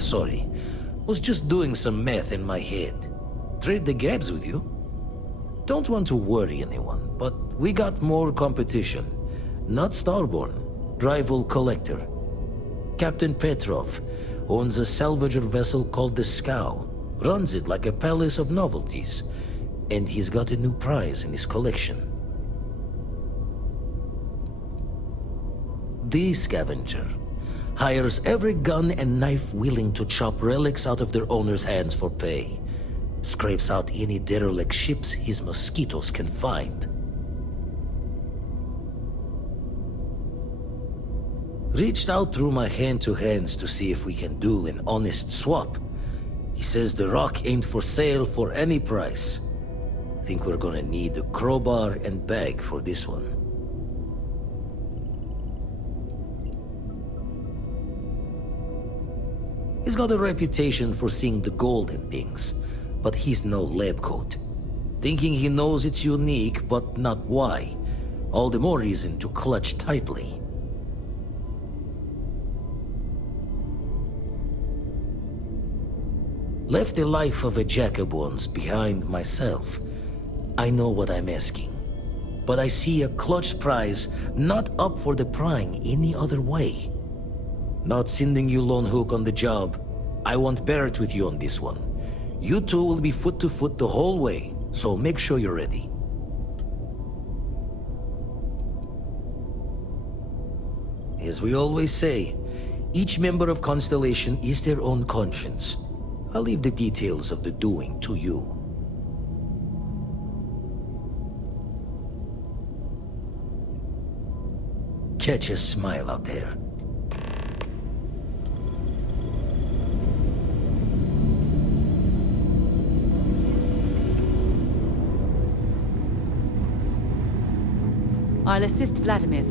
sorry. Was just doing some math in my head. Trade the gaps with you? Don't want to worry anyone, but we got more competition. Not Starborn, rival collector. Captain Petrov owns a salvager vessel called the Scow. Runs it like a palace of novelties. And he's got a new prize in his collection. The Scavenger hires every gun and knife willing to chop relics out of their owner's hands for pay. Scrapes out any derelict ships his mosquitoes can find. Reached out through my hand-to-hands to see if we can do an honest swap. He says the rock ain't for sale for any price. Think we're gonna need a crowbar and bag for this one. He's got a reputation for seeing the gold in things, but he's no lab coat. Thinking he knows it's unique, but not why. All the more reason to clutch tightly. Left the life of a jackabones behind myself. I know what I'm asking. But I see a clutch prize not up for the prying any other way. Not sending you lone hook on the job. I want Barrett with you on this one. You two will be foot to foot the whole way, so make sure you're ready. As we always say, each member of Constellation is their own conscience. I'll leave the details of the doing to you. Catch a smile out there. I'll assist Vladimir.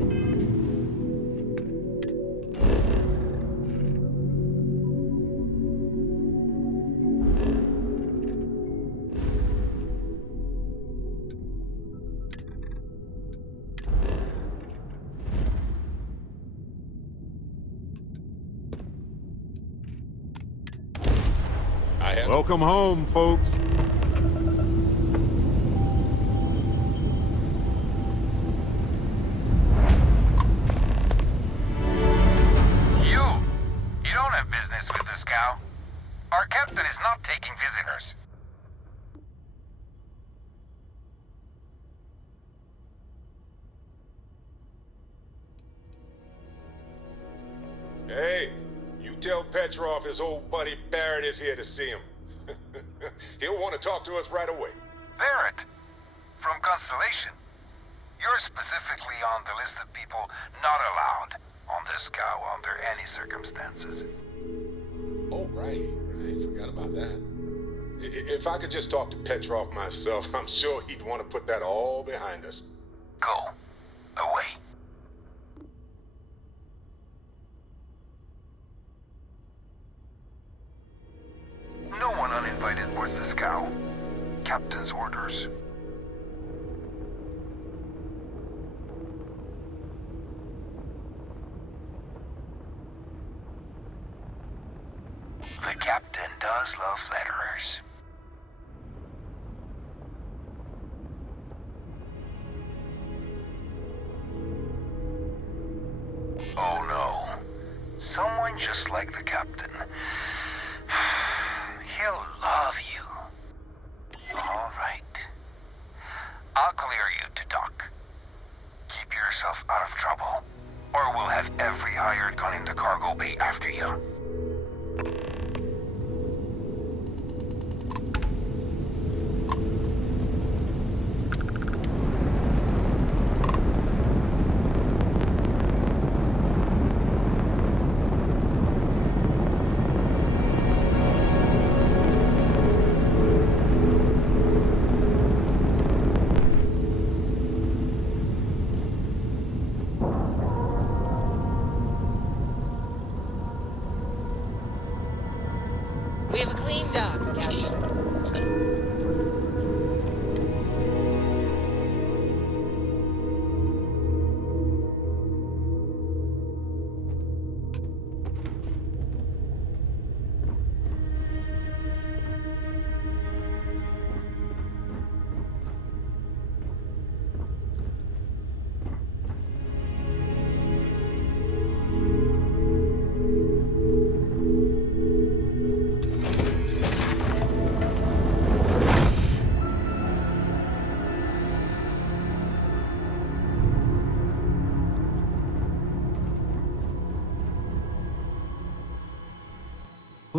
Welcome home, folks. You don't have business with the Scow. Our captain is not taking visitors. Hey, you tell Petrov his old buddy Barrett is here to see him. He'll want to talk to us right away. Barrett, from Constellation. You're specifically on the list of people not allowed on the Scow under any circumstances. Oh, right. Forgot about that. If I could just talk to Petrov myself, I'm sure he'd want to put that all behind us. Go. Away. No one uninvited board the Scow. Captain's orders. The captain does love flatterers. Oh no. Someone just like the captain. He'll love you. All right. I'll clear you to dock. Keep yourself out of trouble, or we'll have every hired gun in the cargo bay after you.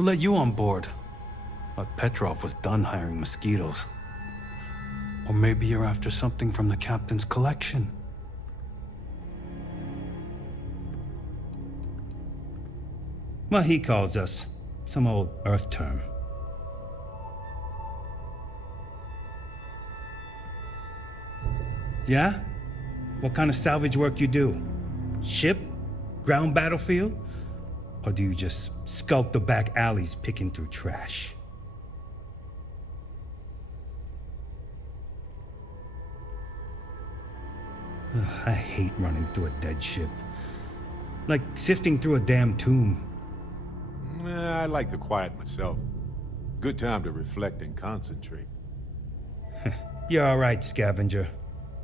Who let you on board? Thought Petrov was done hiring mosquitoes. Or maybe you're after something from the captain's collection. Well, he calls us. Some old Earth term. Yeah? What kind of salvage work you do? Ship? Ground battlefield? Or do you just skulk the back alleys picking through trash? Ugh, I hate running through a dead ship. Like sifting through a damn tomb. I like the quiet myself. Good time to reflect and concentrate. You're all right, scavenger.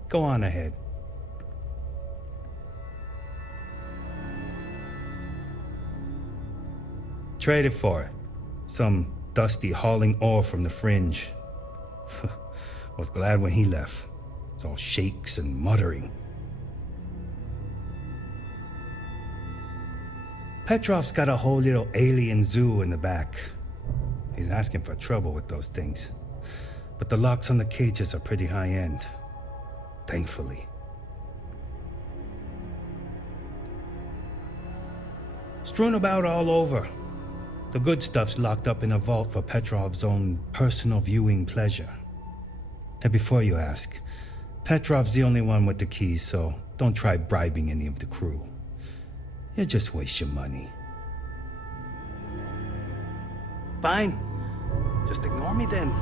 Go on ahead. Traded for it. Some dusty hauling ore from the fringe. Was glad when he left. It's all shakes and muttering. Petrov's got a whole little alien zoo in the back. He's asking for trouble with those things. But the locks on the cages are pretty high-end. Thankfully. Strewn about all over. The good stuff's locked up in a vault for Petrov's own personal viewing pleasure. And before you ask, Petrov's the only one with the keys, so don't try bribing any of the crew. You'll just waste your money. Fine. Just ignore me then.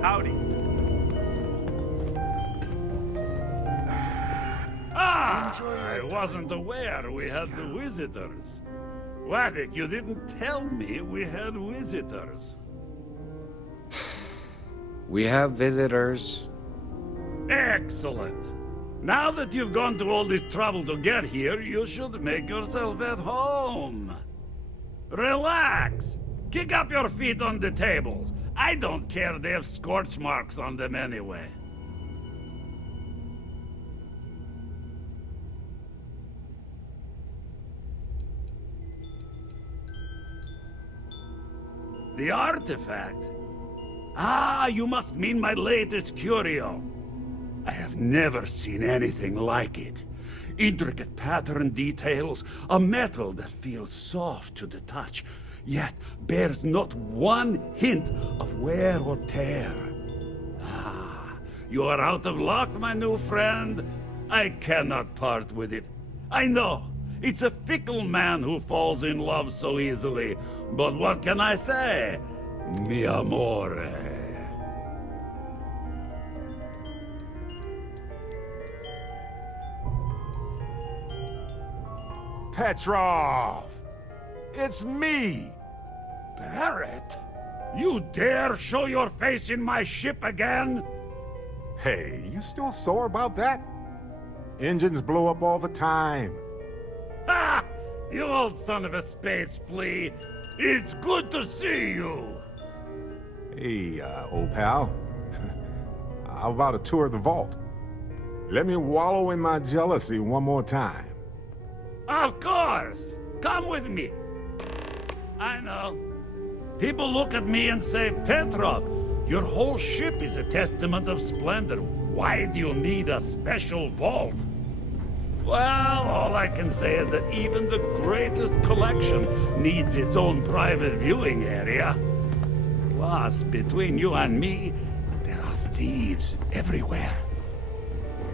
Howdy. I wasn't aware we had the visitors. Waddick, you didn't tell me we had visitors. We have visitors. Excellent. Now that you've gone to all this trouble to get here, you should make yourself at home. Relax. Kick up your feet on the tables. I don't care, they have scorch marks on them anyway. The artifact? Ah, you must mean my latest curio. I have never seen anything like it. Intricate pattern details, a metal that feels soft to the touch, yet bears not one hint of wear or tear. Ah, you are out of luck, my new friend. I cannot part with it. I know, it's a fickle man who falls in love so easily, but what can I say? Mi amore. Petrov! It's me! Barrett? You dare show your face in my ship again? Hey, you still sore about that? Engines blow up all the time. Ha! You old son of a space flea! It's good to see you! Hey, old pal. How about a tour of the vault? Let me wallow in my jealousy one more time. Of course! Come with me! I know. People look at me and say, Petrov, your whole ship is a testament of splendor. Why do you need a special vault? Well, all I can say is that even the greatest collection needs its own private viewing area. Plus, between you and me, there are thieves everywhere.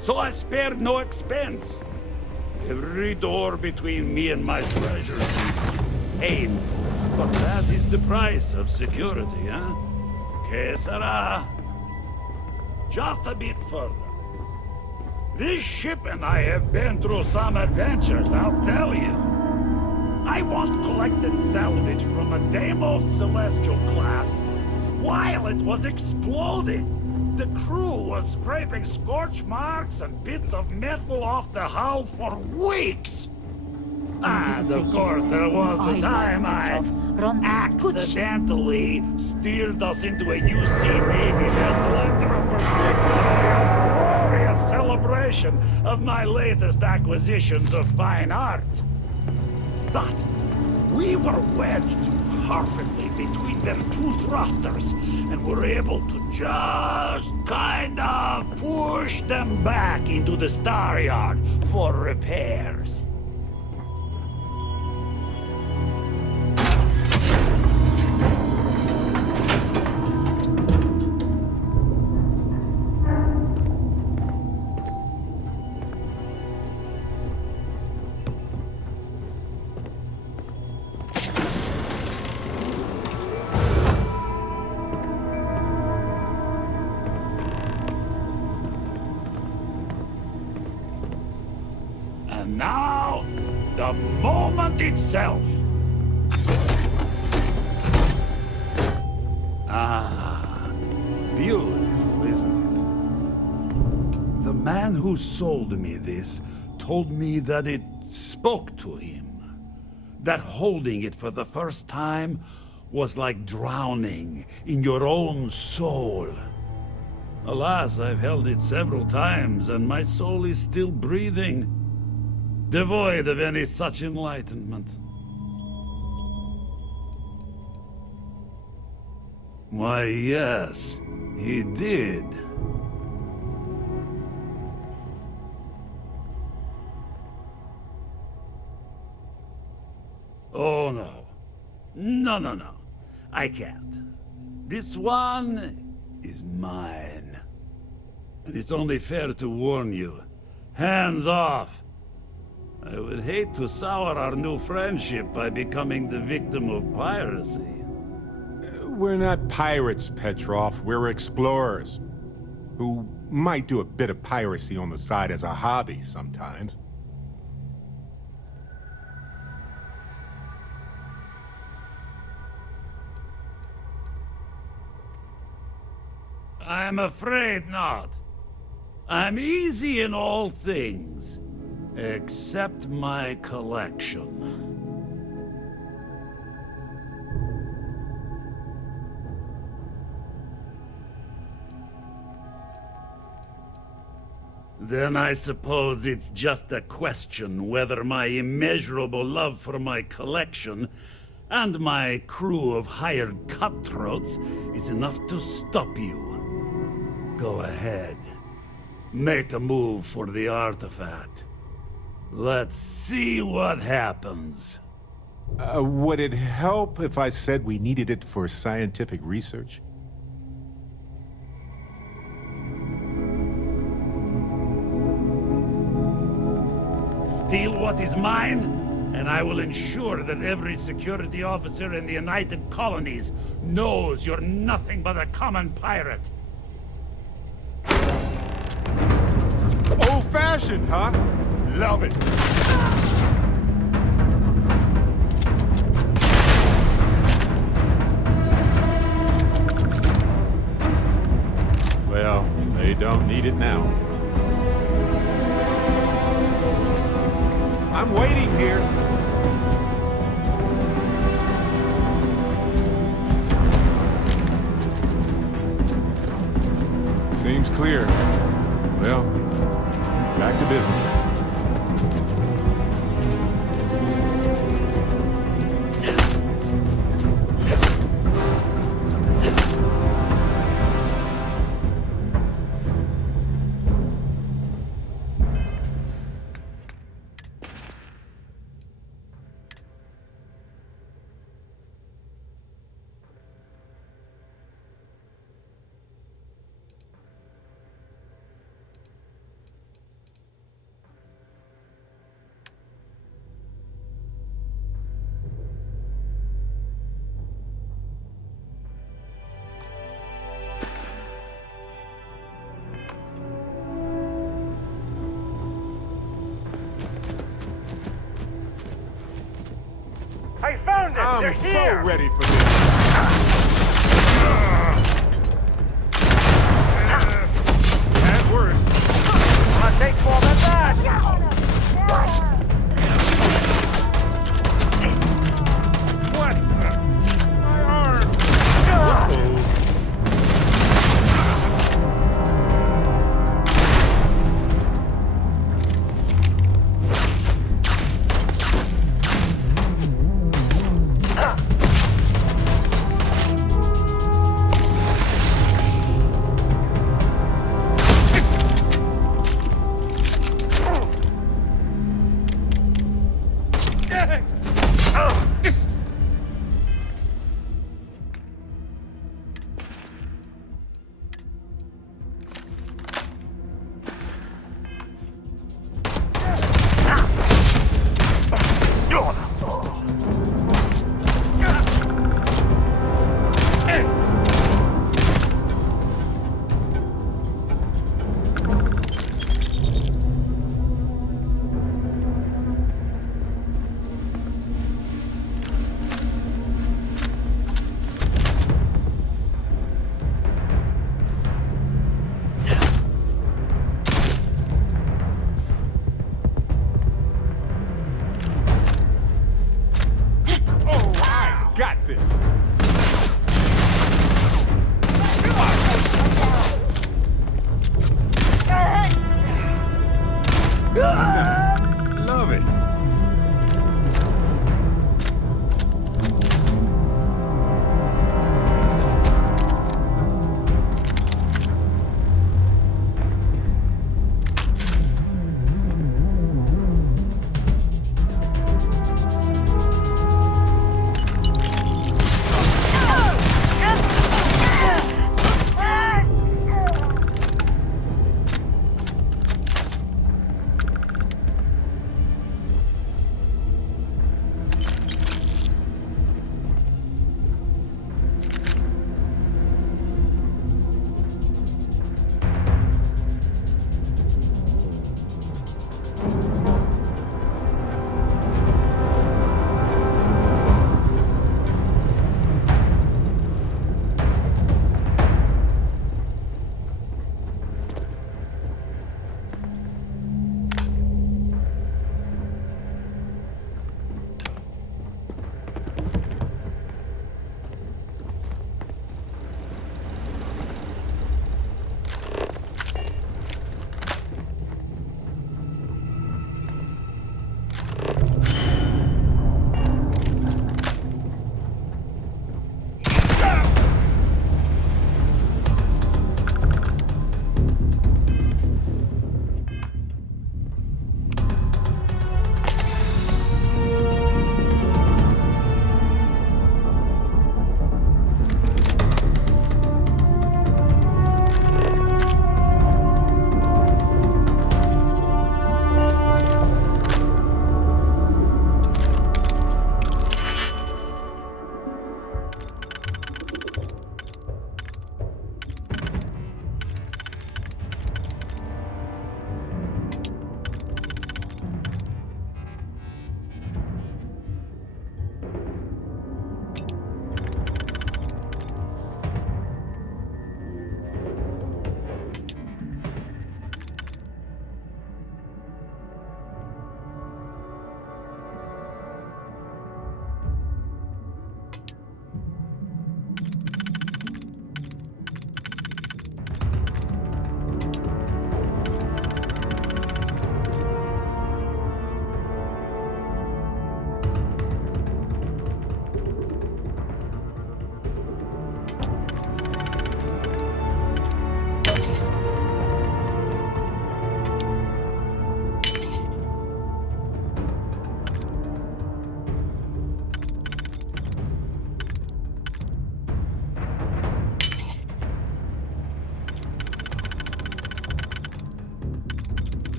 So I spared no expense. Every door between me and my treasure is painful. But that is the price of security, huh? Que sera? Just a bit further. This ship and I have been through some adventures, I'll tell you. I once collected salvage from a Deimos Celestial class while it was exploding. The crew was scraping scorch marks and bits of metal off the hull for weeks. And of course, there was the time I accidentally steered us into a UC Navy vessel under a particularly glorious celebration of my latest acquisitions of fine art. But we were wedged perfectly between their two thrusters and were able to just kind of push them back into the star yard for repairs. And now, the moment itself. Ah, beautiful, isn't it? The man who sold me this told me that it spoke to him. That holding it for the first time was like drowning in your own soul. Alas, I've held it several times, and my soul is still breathing, devoid of any such enlightenment. Why, yes, he did. Oh, no. No. I can't. This one is mine. And it's only fair to warn you. Hands off! I would hate to sour our new friendship by becoming the victim of piracy. We're not pirates, Petrov. We're explorers. Who might do a bit of piracy on the side as a hobby sometimes. I'm afraid not. I'm easy in all things, except my collection. Then I suppose it's just a question whether my immeasurable love for my collection and my crew of hired cutthroats is enough to stop you. Go ahead. Make a move for the artifact. Let's see what happens. Would it help if I said we needed it for scientific research? Steal what is mine, and I will ensure that every security officer in the United Colonies knows you're nothing but a common pirate. Old-fashioned, huh? Love it. They don't need it now. I'm waiting here. Seems clear. Well, back to business. I found it! I'm They're so here! ready for this. At worst. I'll take more than that! What? My arm.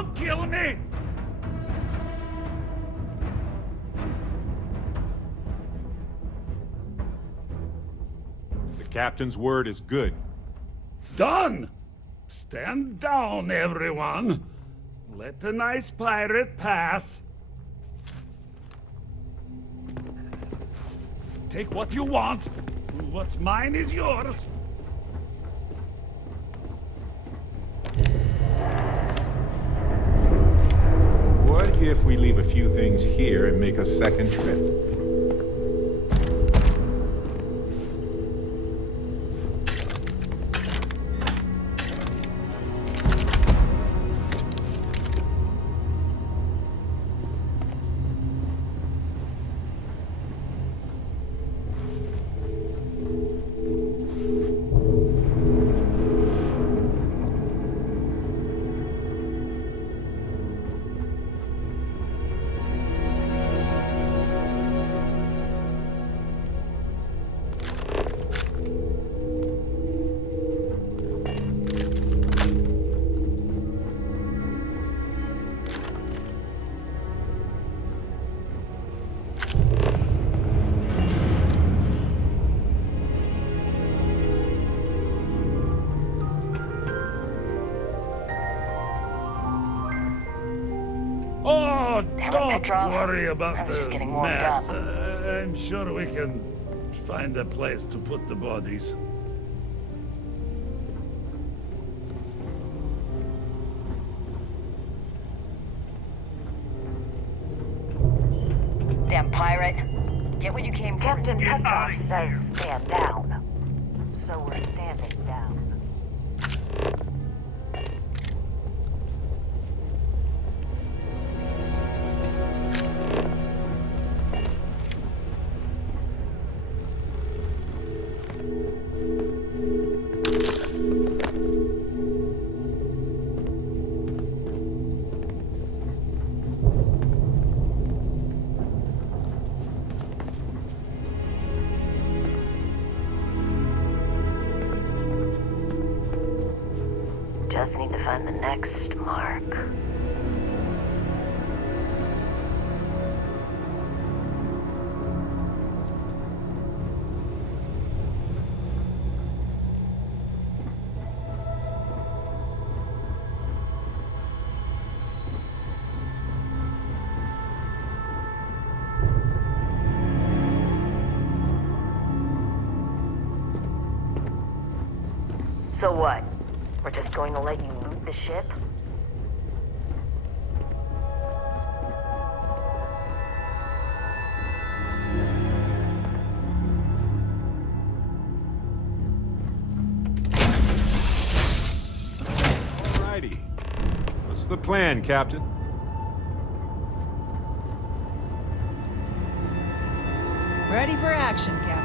Don't kill me! The captain's word is good. Done! Stand down, everyone. Let the nice pirate pass. Take what you want. What's mine is yours. What if we leave a few things here and make a second trip? Oh, Damn it, don't Petrov. worry about I was just the getting warmed mess. up. I'm sure we can find a place to put the bodies. Damn pirate. Get what you came for. Captain Petrov says stand down. So we're standing down. Just need to find the next mark. So what? We're just going to let you loot the ship? Alrighty. What's the plan, Captain? Ready for action, Captain.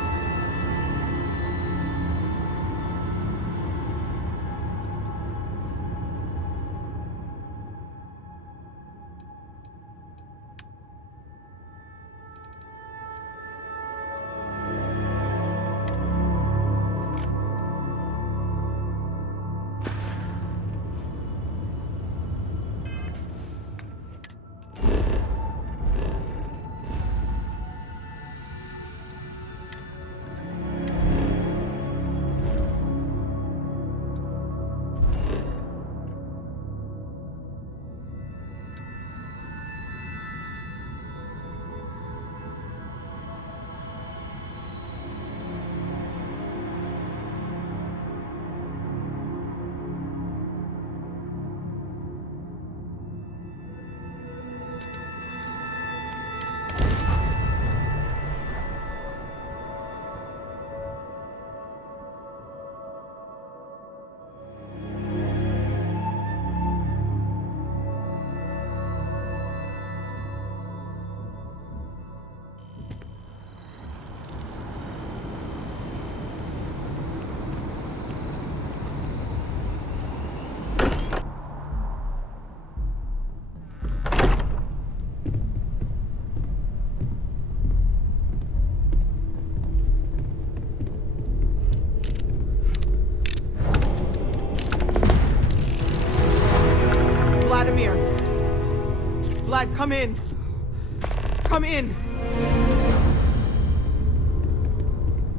Vlad, come in. Come in.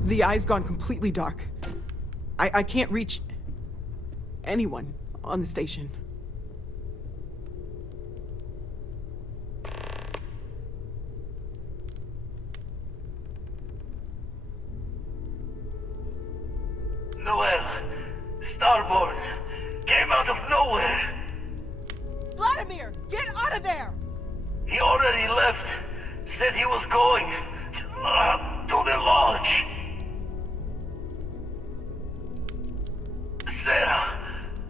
The eye's gone completely dark. I can't reach anyone on the station. Noel, Starborn, came out of nowhere. Vladimir, get out of there! He already left. Said he was going to the lodge. Sarah,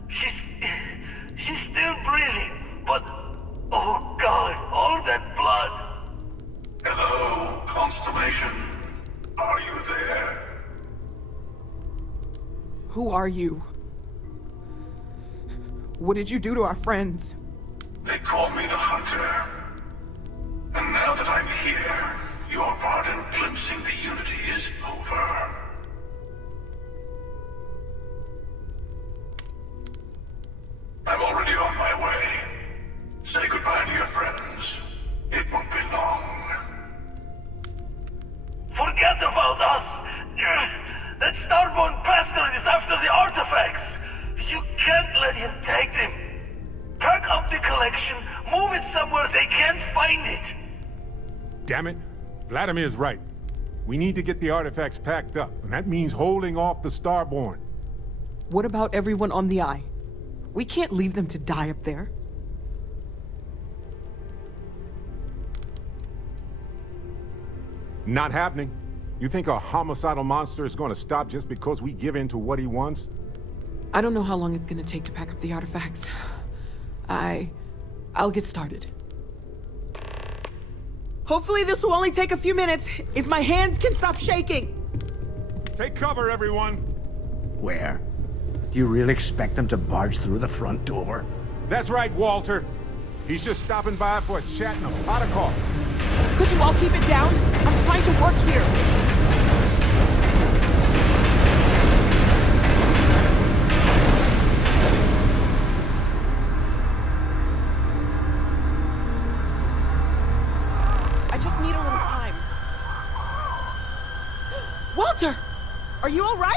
she's still breathing, but oh God, all that blood. Hello, Constellation. Are you there? Who are you? What did you do to our friends? They call me the Hunter. And now that I'm here, your part in glimpsing the Unity is over. I'm already on my way. Say goodbye to your friends. It won't be long. Forget about us! That Starborn bastard is after the artifacts! You can't let him take them! Pack up the collection, move it somewhere they can't find it! Damn it. Vladimir's right. We need to get the artifacts packed up, and that means holding off the Starborn. What about everyone on the Eye? We can't leave them to die up there. Not happening. You think a homicidal monster is going to stop just because we give in to what he wants? I don't know how long it's gonna take to pack up the artifacts. I'll get started. Hopefully this will only take a few minutes, if my hands can stop shaking! Take cover, everyone! Where? Do you really expect them to barge through the front door? That's right, Walter. He's just stopping by for a chat and a pot of coffee. Could you all keep it down? I'm trying to work here. I just need a little time. Walter! Are you all right?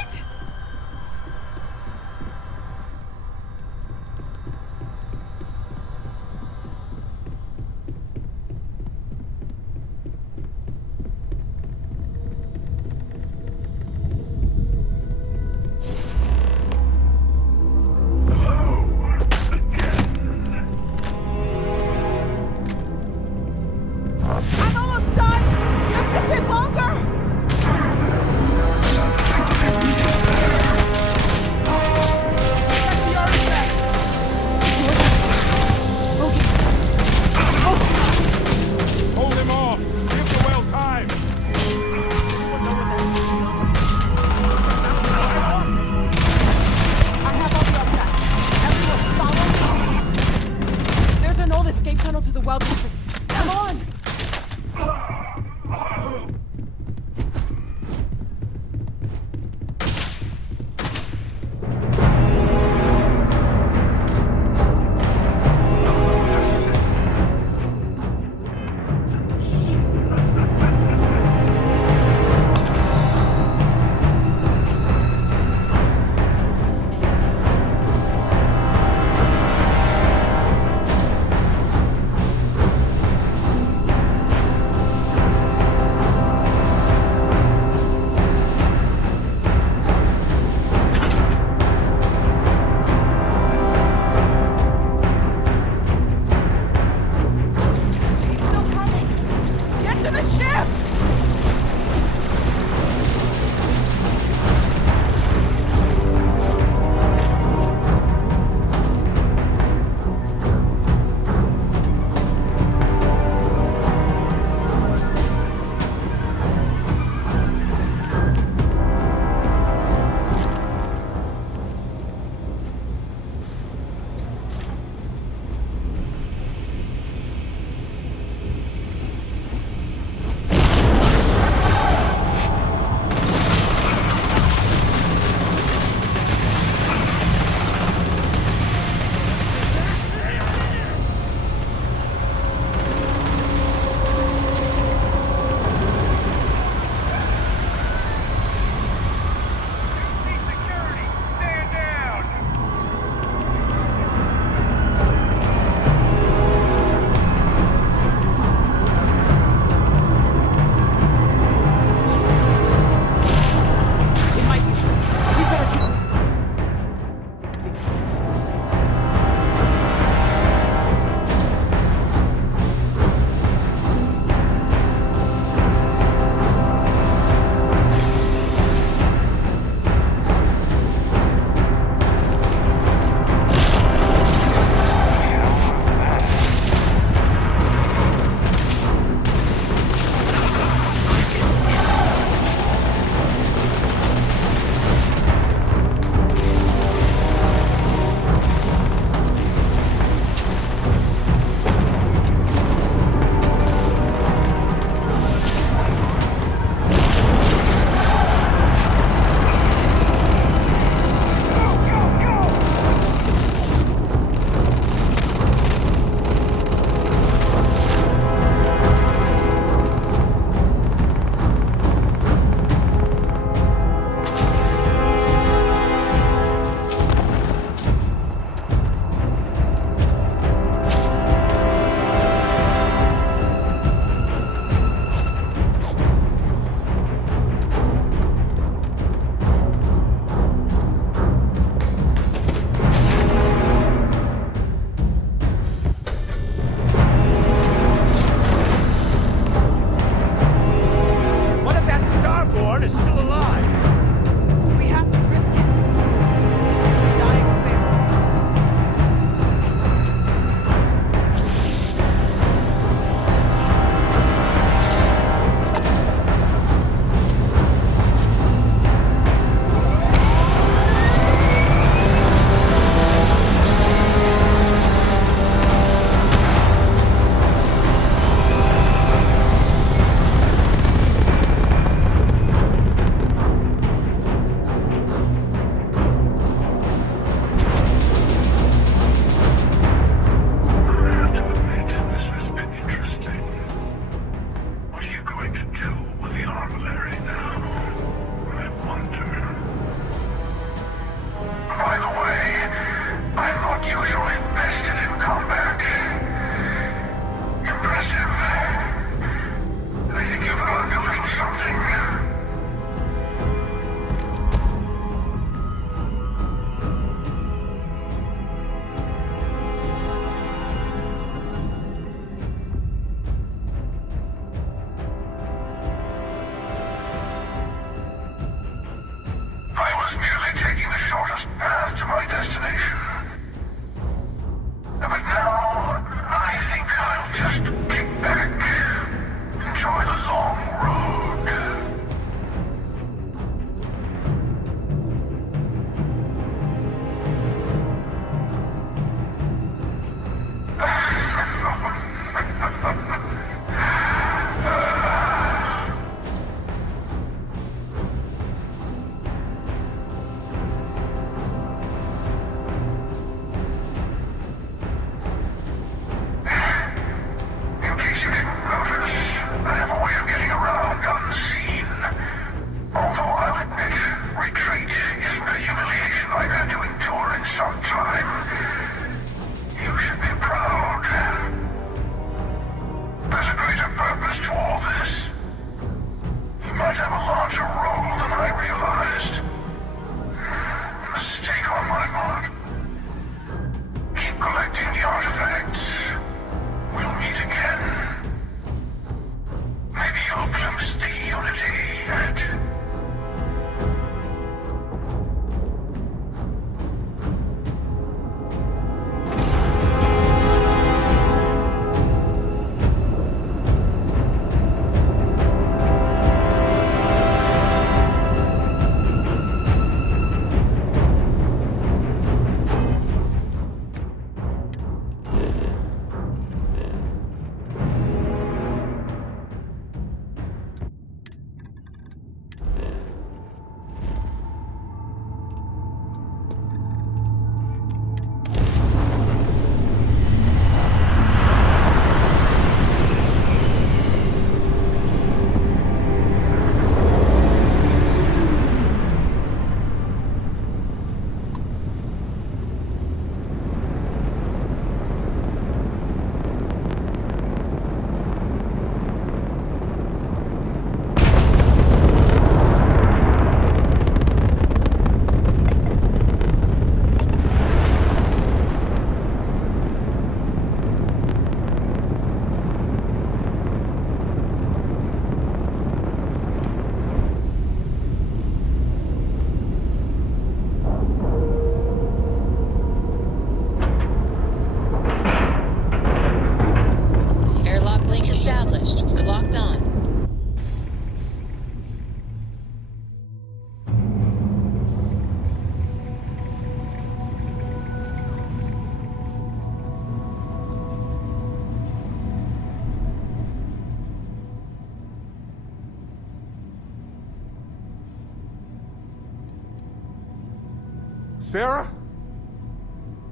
Sarah?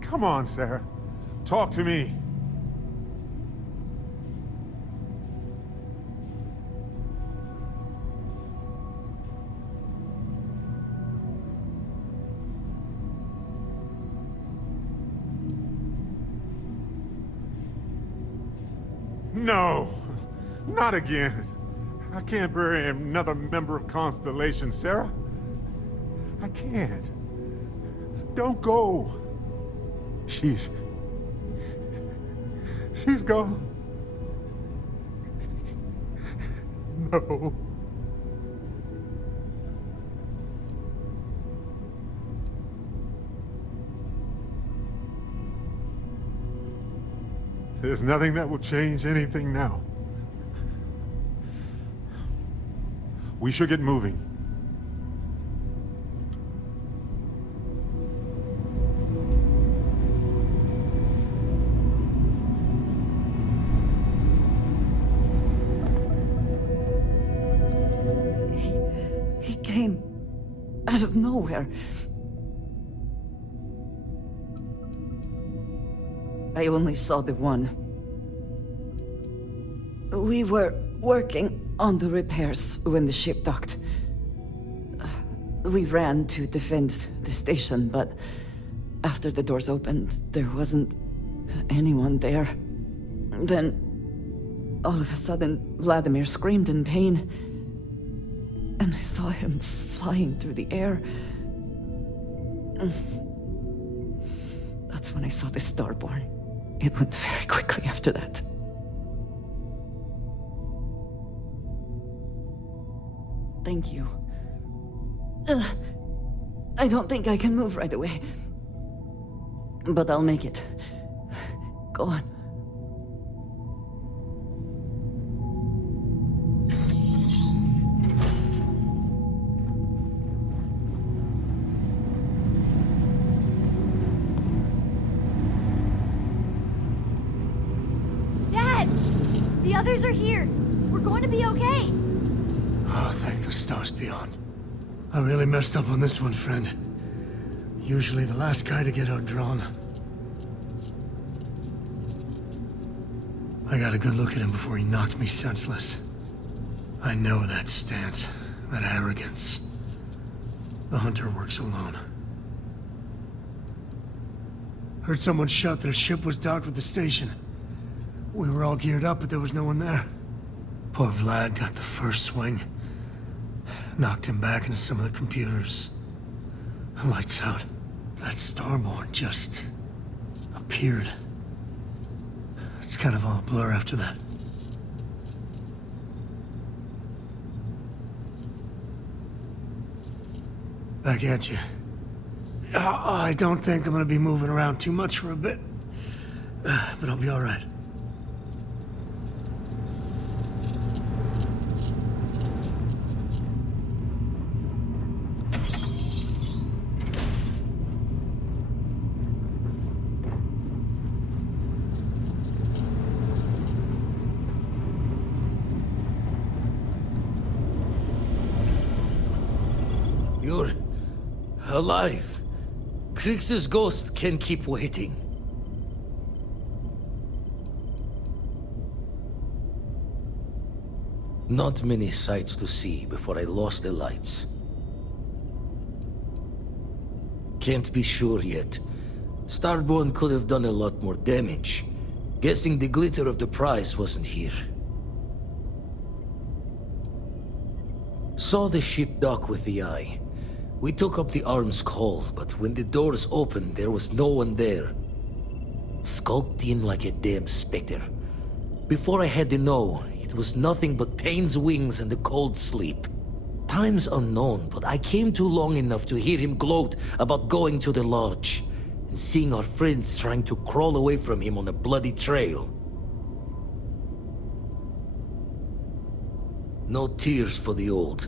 Come on, Sarah. Talk to me. No, not again. I can't bury another member of Constellation, Sarah. I can't. Don't go. She's gone. No. There's nothing that will change anything now. We should get moving. He came out of nowhere. I only saw the one. We were working on the repairs when the ship docked. We ran to defend the station, but after the doors opened, there wasn't anyone there. Then, all of a sudden, Vladimir screamed in pain, and I saw him flying through the air. That's when I saw the Starborn. It went very quickly after that. Thank you. I don't think I can move right away. But I'll make it. Go on. Dad! The others are here. We're going to be okay. Oh, thank the stars beyond. I really messed up on this one, friend. Usually the last guy to get outdrawn. I got a good look at him before he knocked me senseless. I know that stance, that arrogance. The hunter works alone. Heard someone shout that a ship was docked with the station. We were all geared up, but there was no one there. Poor Vlad got the first swing. Knocked him back into some of the computers. Lights out. That Starborn just appeared. It's kind of all a blur after that. Back at you. I don't think I'm gonna be moving around too much for a bit. But I'll be all right. You're alive. Krix's ghost can keep waiting. Not many sights to see before I lost the lights. Can't be sure yet. Starborn could have done a lot more damage. Guessing the glitter of the prize wasn't here. Saw the ship dock with the eye. We took up the arms call, but when the doors opened, there was no one there. Skulked in like a damn specter. Before I had to know, it was nothing but pain's wings and a cold sleep. Time's unknown, but I came too long enough to hear him gloat about going to the lodge, and seeing our friends trying to crawl away from him on a bloody trail. No tears for the old.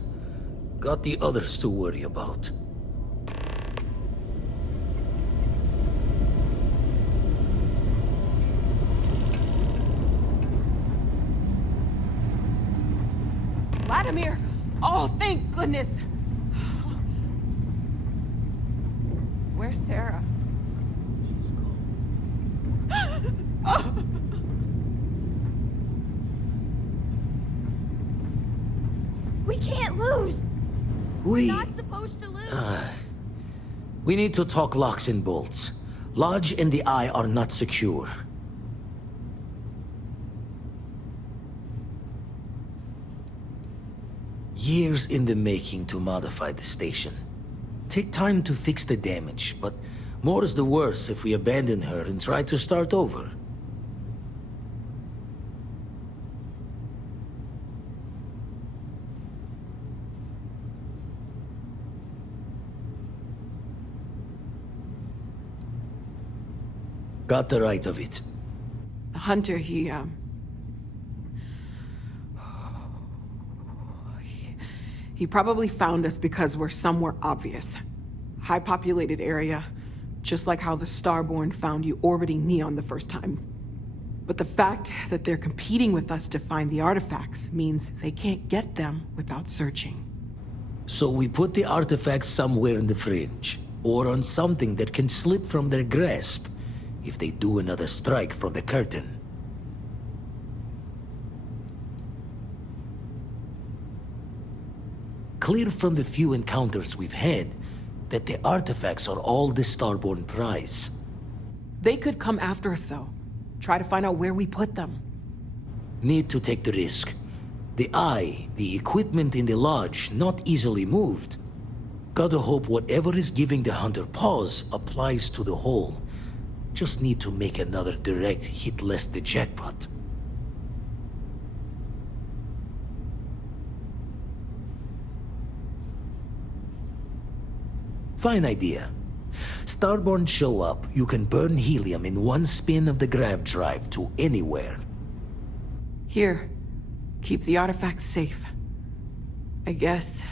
Got the others to worry about. Vladimir! Oh, thank goodness! Where Where's Sarah? We can't lose! We're not supposed to lose! We need to talk locks and bolts. Lodge and the Eye are not secure. Years in the making to modify the station. Take time to fix the damage, but more is the worse if we abandon her and try to start over. Got the right of it. Hunter, he probably found us because we're somewhere obvious. High-populated area, just like how the Starborn found you orbiting Neon the first time. But the fact that they're competing with us to find the artifacts means they can't get them without searching. So we put the artifacts somewhere in the fringe, or on something that can slip from their grasp if they do another strike from the curtain. Clear from the few encounters we've had that the artifacts are all the Starborn prize. They could come after us, though. Try to find out where we put them. Need to take the risk. The Eye, the equipment in the lodge, not easily moved. Gotta hope whatever is giving the Hunter pause applies to the whole. Just need to make another direct hit less the jackpot. Fine idea. Starborn show up, you can burn helium in one spin of the grav drive to anywhere. Here, keep the artifacts safe. I guess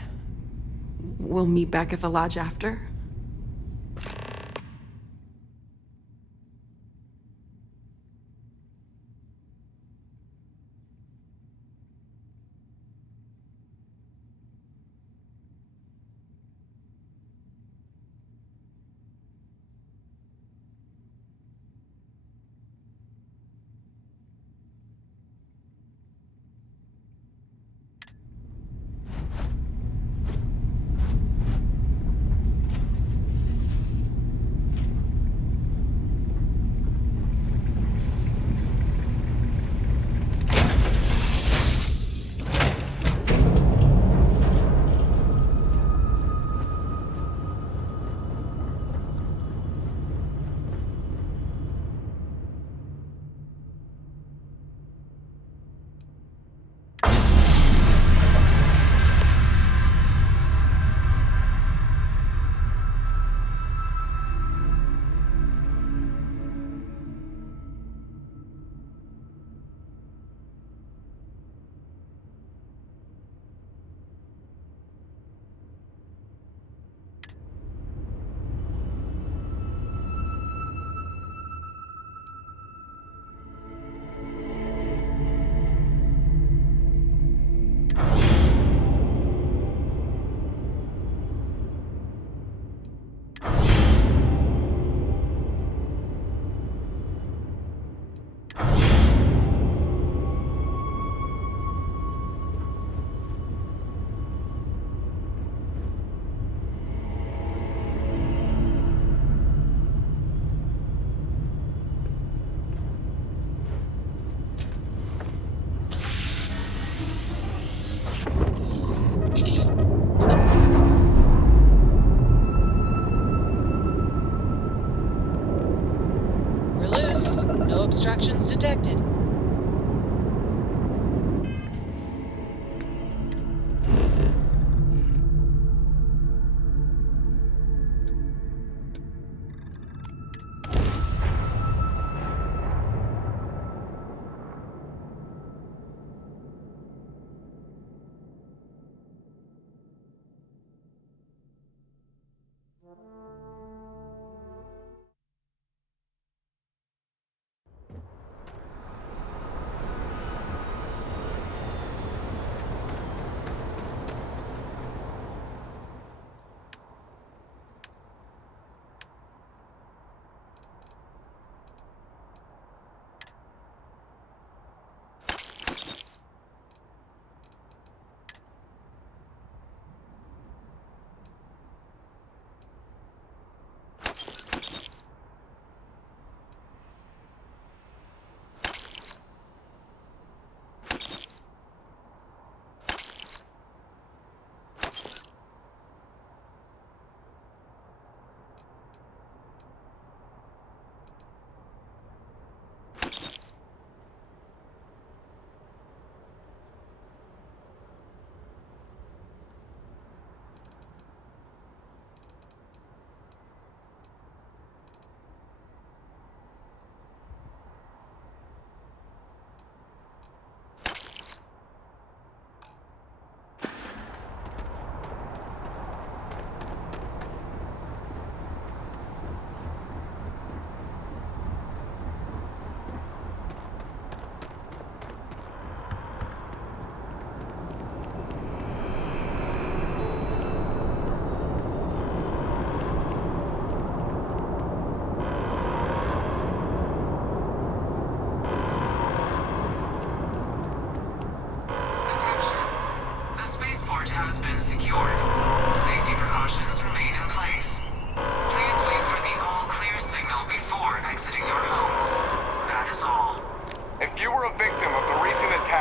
we'll meet back at the lodge after?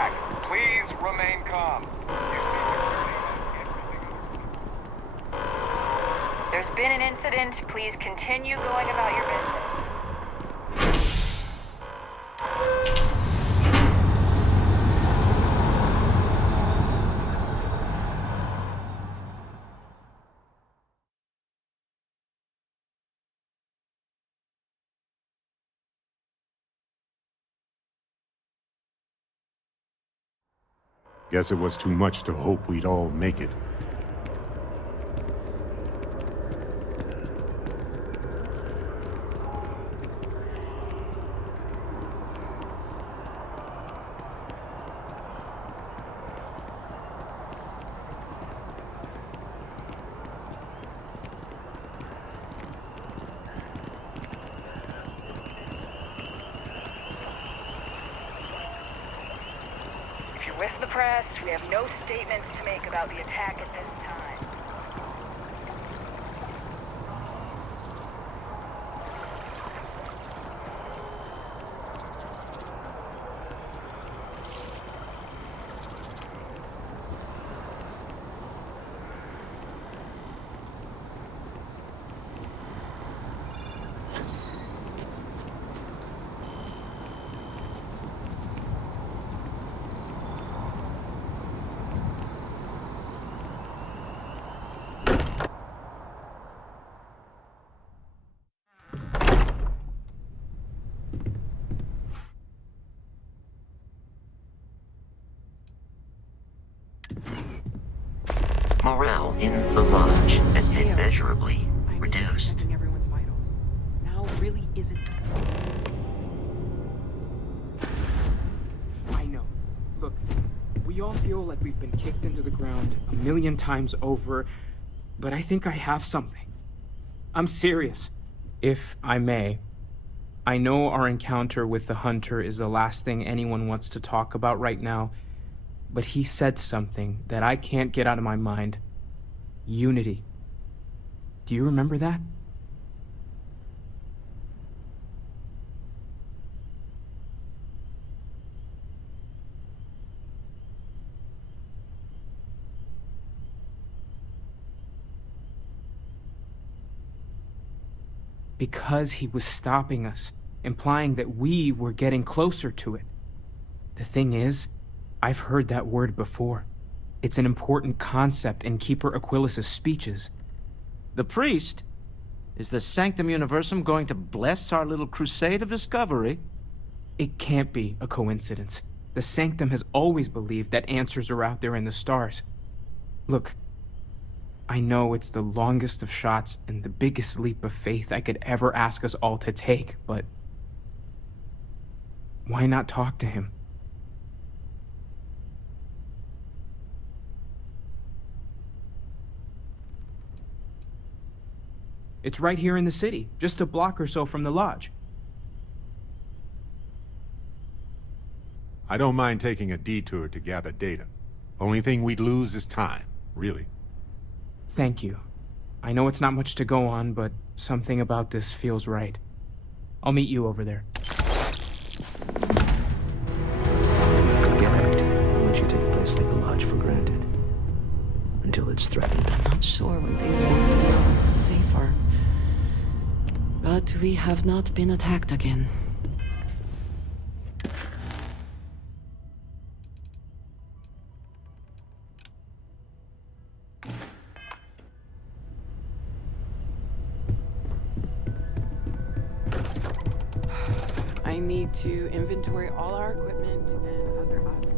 attack. Please remain calm. There's been an incident. Please continue going about your business. Guess it was too much to hope we'd all make it. With the press, we have no statements to make about the attack at this time. Morale in the lodge has been measurably reduced. Everyone's vitals. Now really isn't. I know. Look, we all feel like we've been kicked into the ground a million times over, but I think I have something. I'm serious. If I may, I know our encounter with the hunter is the last thing anyone wants to talk about right now, but he said something that I can't get out of my mind. Unity. Do you remember that? Because he was stopping us, implying that we were getting closer to it. The thing is, I've heard that word before. It's an important concept in Keeper Aquilas's speeches. The priest? Is the Sanctum Universum going to bless our little crusade of discovery? It can't be a coincidence. The Sanctum has always believed that answers are out there in the stars. Look, I know it's the longest of shots and the biggest leap of faith I could ever ask us all to take, but why not talk to him? It's right here in the city, just a block or so from the lodge. I don't mind taking a detour to gather data. Only thing we'd lose is time, really. Thank you. I know it's not much to go on, but something about this feels right. I'll meet you over there. Forget it. I'll let you take a place like the lodge for granted. Until it's threatened. I'm not sure when things will feel safer. But we have not been attacked again. I need to inventory all our equipment and other odds.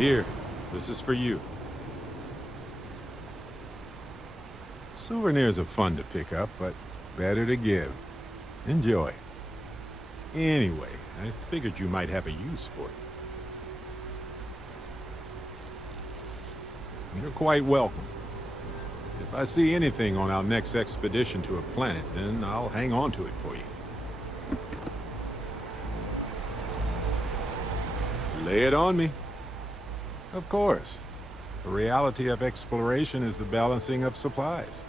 Here, this is for you. Souvenirs are fun to pick up, but better to give. Enjoy. Anyway, I figured you might have a use for it. You're quite welcome. If I see anything on our next expedition to a planet, then I'll hang on to it for you. Lay it on me. Of course. The reality of exploration is the balancing of supplies.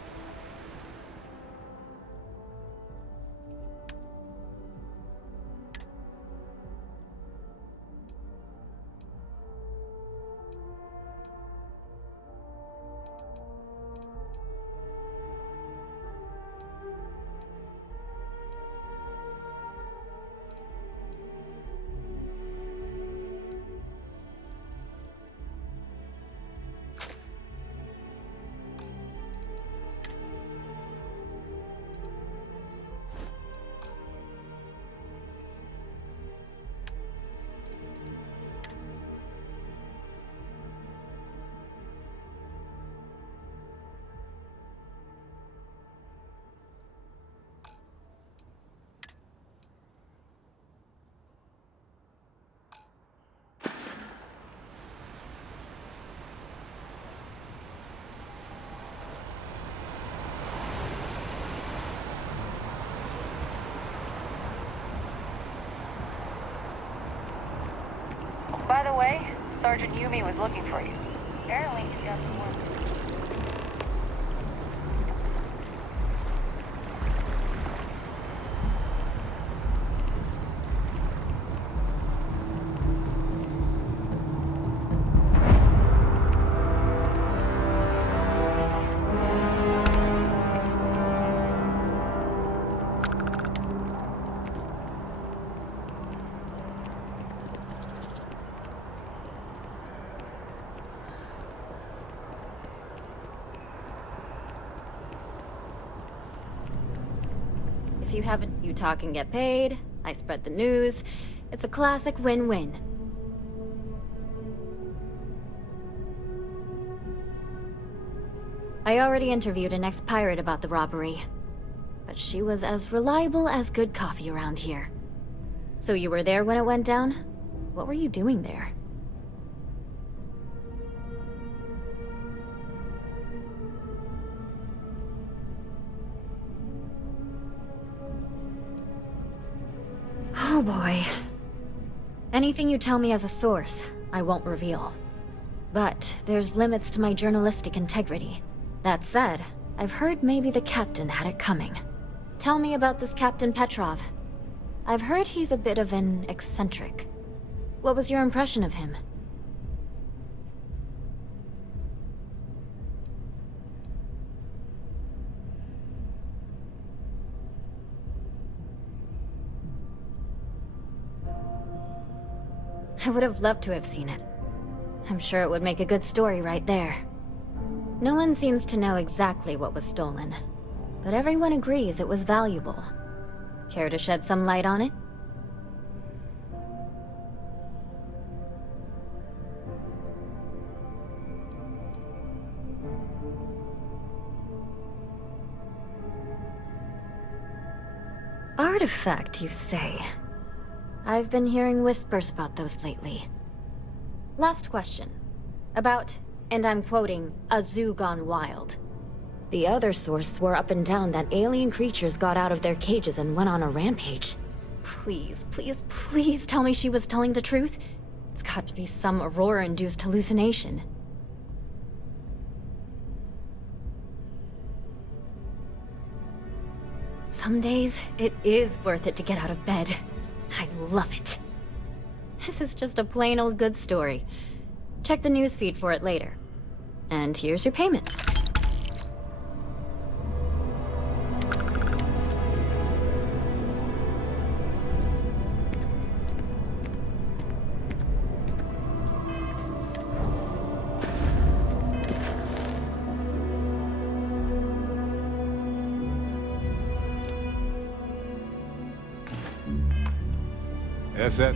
By the way, Sergeant Yumi was looking for you. Apparently he's got some work. If you haven't, you talk and get paid. I spread the news. It's a classic win-win. I already interviewed an ex-pirate about the robbery, but she was as reliable as good coffee around here. So you were there when it went down? What were you doing there? Oh boy. Anything you tell me as a source, I won't reveal. But there's limits to my journalistic integrity. That said, I've heard maybe the captain had it coming. Tell me about this Captain Petrov. I've heard he's a bit of an eccentric. What was your impression of him? I would have loved to have seen it. I'm sure it would make a good story right there. No one seems to know exactly what was stolen, but everyone agrees it was valuable. Care to shed some light on it? Artifact, you say? I've been hearing whispers about those lately. Last question. About, and I'm quoting, a zoo gone wild. The other source swore up and down that alien creatures got out of their cages and went on a rampage. Please, please, please tell me she was telling the truth. It's got to be some Aurora-induced hallucination. Some days, it is worth it to get out of bed. I love it. This is just a plain old good story. Check the newsfeed for it later. And here's your payment. That's it.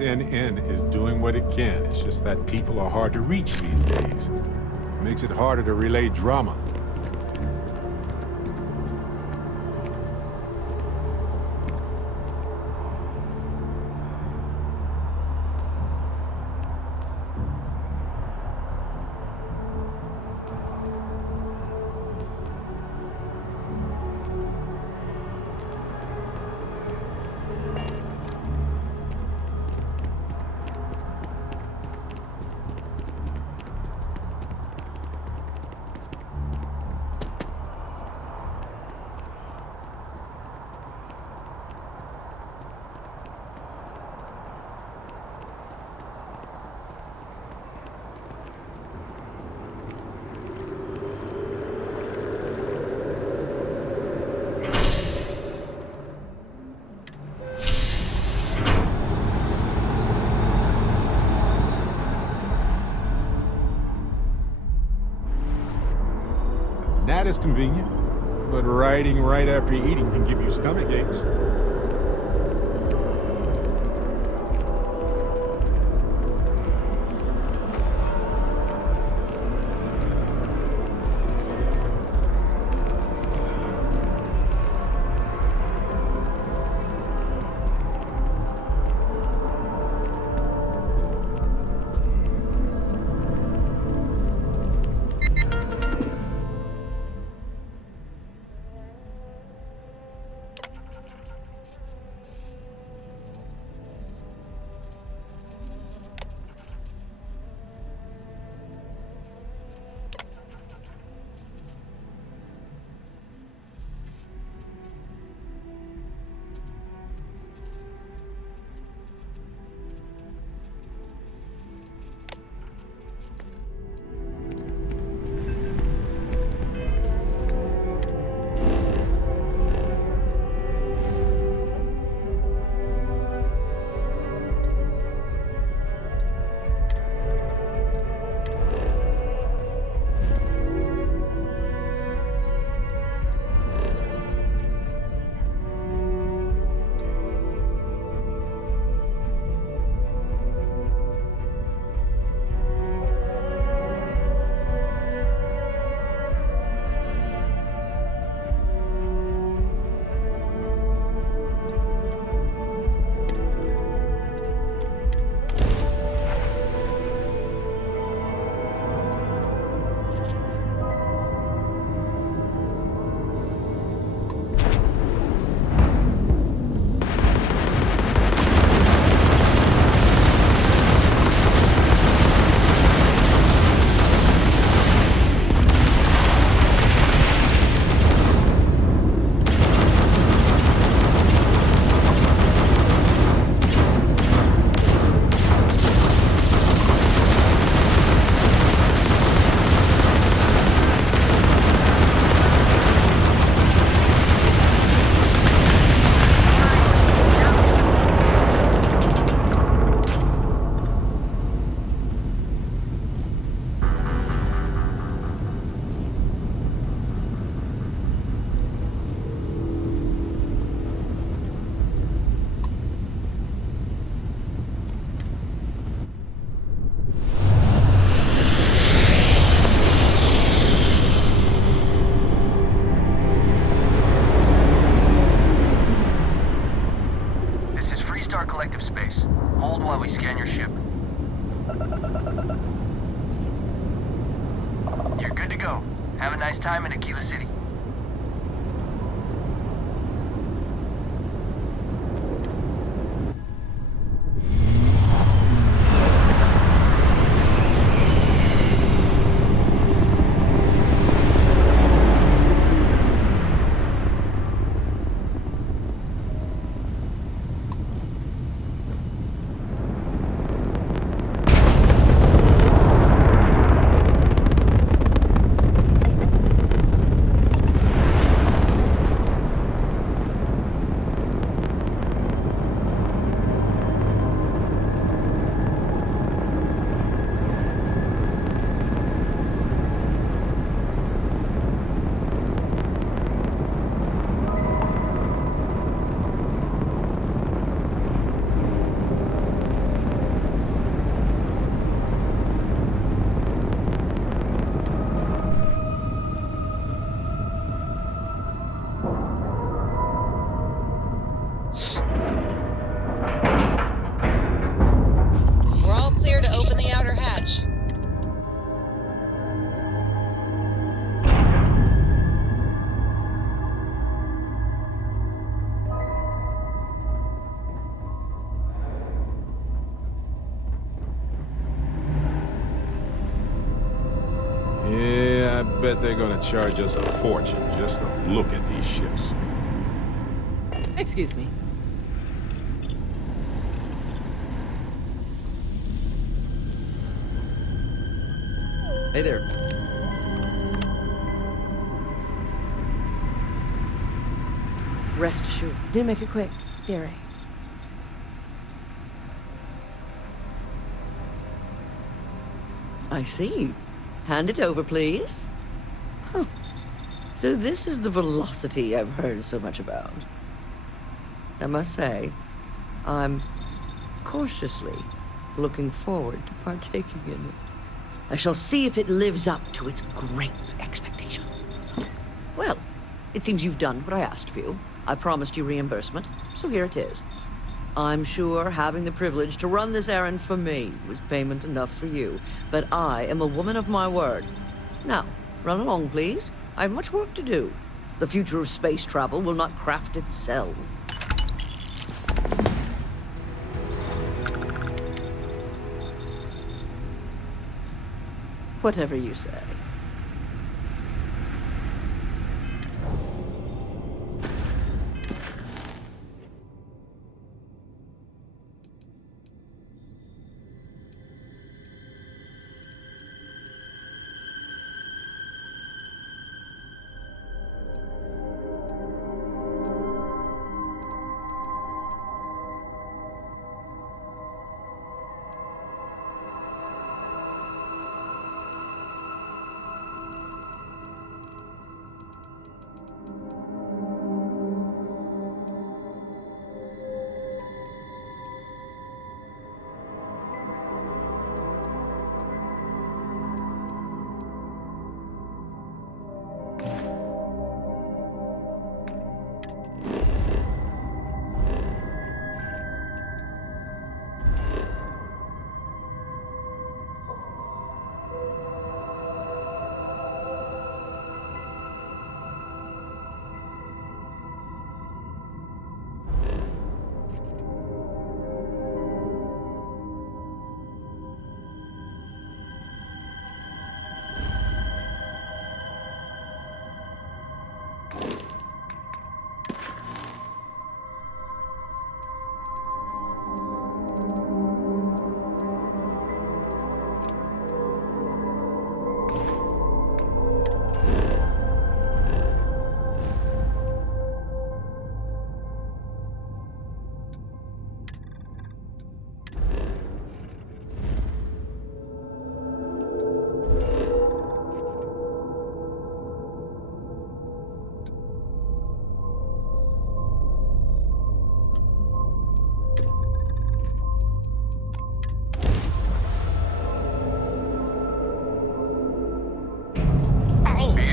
NN is doing what it can. It's just that people are hard to reach these days. Makes it harder to relay drama. That is convenient, but riding right after eating can give you stomach aches. Time in Aquila City. clear to open the outer hatch. Yeah, I bet they're gonna charge us a fortune just to look at these ships. Excuse me. Hey there. Rest assured. Do make it quick, dearie. I see. Hand it over, please. Huh. So this is the velocity I've heard so much about. I must say, I'm cautiously looking forward to partaking in it. I shall see if it lives up to its great expectations. Well, it seems you've done what I asked of you. I promised you reimbursement, so here it is. I'm sure having the privilege to run this errand for me was payment enough for you, but I am a woman of my word. Now, run along, please. I have much work to do. The future of space travel will not craft itself. Whatever you say.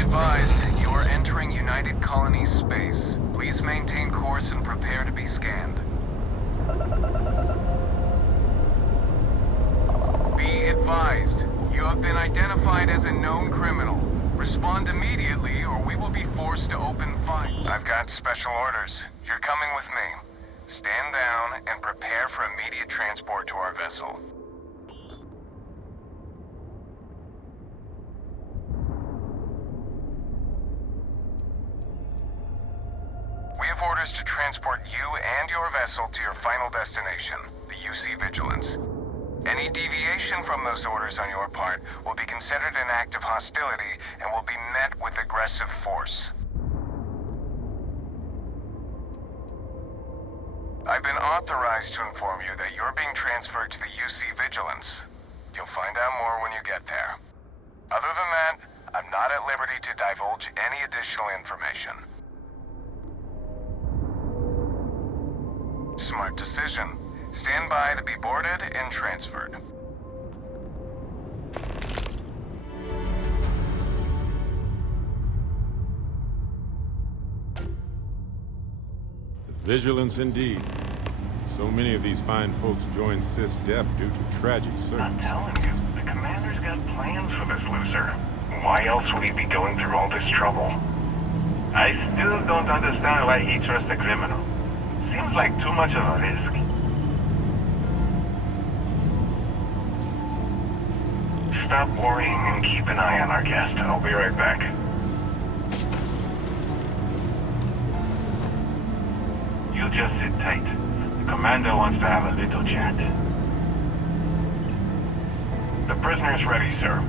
Advised, you are entering United Colonies space. Please maintain course and prepare to be scanned. Be advised, you have been identified as a known criminal. Respond immediately or we will be forced to open fire. I've got special orders. You're coming with me. Stand down and prepare for immediate transport to our vessel. We have orders to transport you and your vessel to your final destination, the UC Vigilance. Any deviation from those orders on your part will be considered an act of hostility and will be met with aggressive force. I've been authorized to inform you that you're being transferred to the UC Vigilance. You'll find out more when you get there. Other than that, I'm not at liberty to divulge any additional information. Smart decision. Stand by to be boarded and transferred. Vigilance indeed. So many of these fine folks join SysDef due to tragic I'm telling circumstances. you, the commander's got plans for this loser. Why else would he be going through all this trouble? I still don't understand why he trusts a criminal. Seems like too much of a risk. Stop worrying and keep an eye on our guest. I'll be right back. You just sit tight. The commander wants to have a little chat. The prisoner's ready, sir.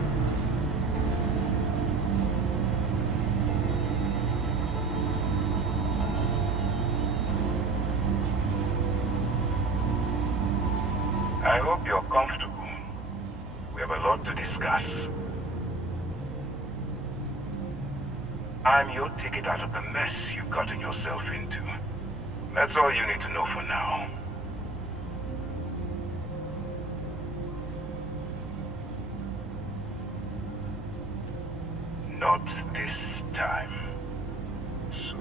I hope you're comfortable. We have a lot to discuss. I'm your ticket out of the mess you've gotten yourself into. That's all you need to know for now. Not this time. So,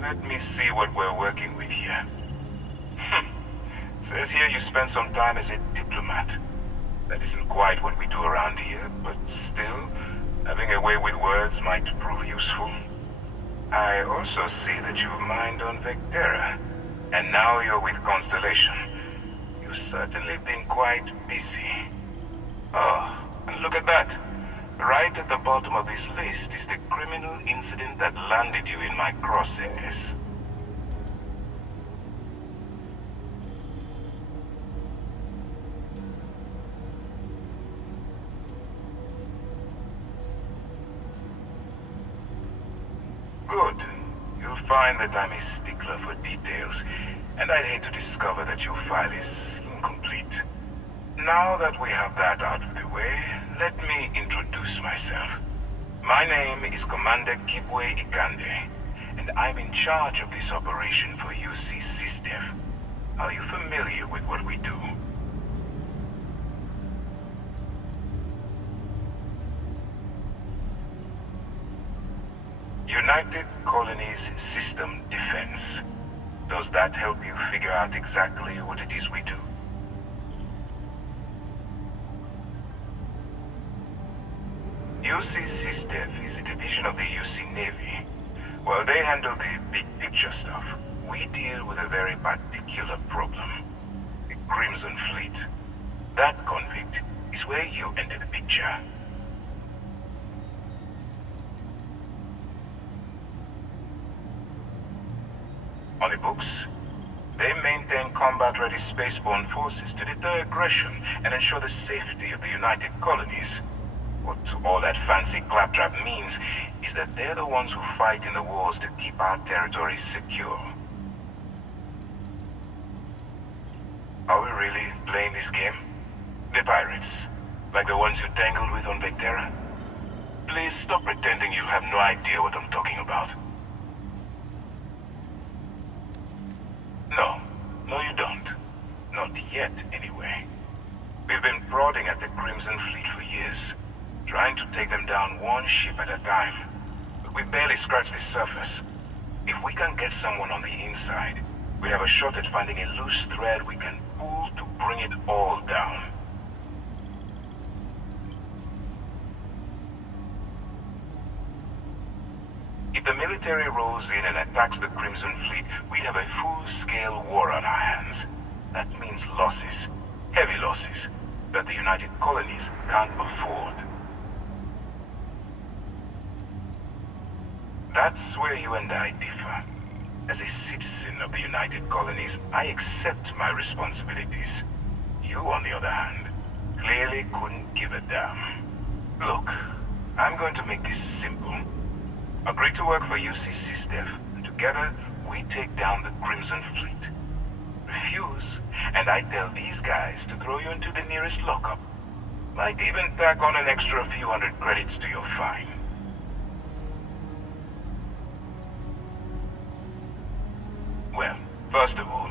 let me see what we're working with here. Says here you spent some time as a diplomat. That isn't quite what we do around here, but still, having a way with words might prove useful. I also see that you mined on Vectera, and now you're with Constellation. You've certainly been quite busy. Oh, and look at that. Right at the bottom of this list is the criminal incident that landed you in my crosshairs. Good. You'll find that I'm a stickler for details, and I'd hate to discover that your file is incomplete. Now that we have that out of the way, let me introduce myself. My name is Commander Kibwe Ikande, and I'm in charge of this operation for UC SysDef. Are you familiar with what we do? United Colonies System Defense. Does that help you figure out exactly what it is we do? UC SysDef is a division of the UC Navy. While they handle the big picture stuff, we deal with a very particular problem. The Crimson Fleet. That convict is where you enter the picture. On the books, they maintain combat-ready spaceborne forces to deter aggression and ensure the safety of the United Colonies. What all that fancy claptrap means is that they're the ones who fight in the wars to keep our territories secure. Are we really playing this game? The pirates, like the ones you tangled with on Vectera? Please stop pretending you have no idea what I'm talking about. No, you don't. Not yet, anyway. We've been prodding at the Crimson Fleet for years, trying to take them down one ship at a time. But we barely scratched the surface. If we can get someone on the inside, we have a shot at finding a loose thread we can pull to bring it all down. If the military rolls in and attacks the Crimson Fleet, we'd have a full-scale war on our hands. That means losses, heavy losses, that the United Colonies can't afford. That's where you and I differ. As a citizen of the United Colonies, I accept my responsibilities. You, on the other hand, clearly couldn't give a damn. Look, I'm going to make this simple. Agree to work for UC SysDef, and together we take down the Crimson Fleet. Refuse, and I tell these guys to throw you into the nearest lockup. Might even tack on an extra few hundred credits to your fine. Well, first of all,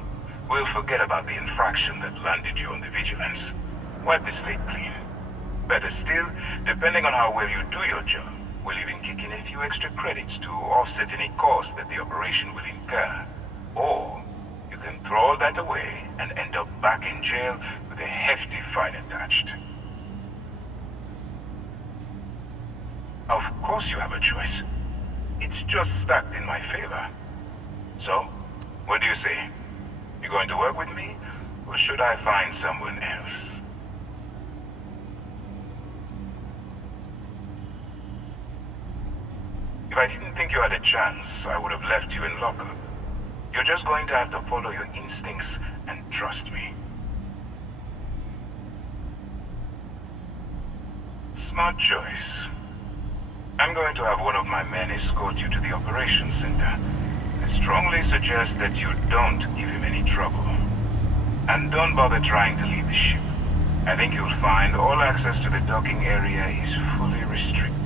we'll forget about the infraction that landed you on the Vigilance. Wipe the slate clean. Better still, depending on how well you do your job, we'll even kick in a few extra credits to offset any cost that the operation will incur. Or, you then throw all that away and end up back in jail with a hefty fine attached. Of course you have a choice. It's just stacked in my favor. So, what do you say? You going to work with me, or should I find someone else? If I didn't think you had a chance, I would have left you in lockup. You're just going to have to follow your instincts and trust me. Smart choice. I'm going to have one of my men escort you to the operations center. I strongly suggest that you don't give him any trouble. And don't bother trying to leave the ship. I think you'll find all access to the docking area is fully restricted.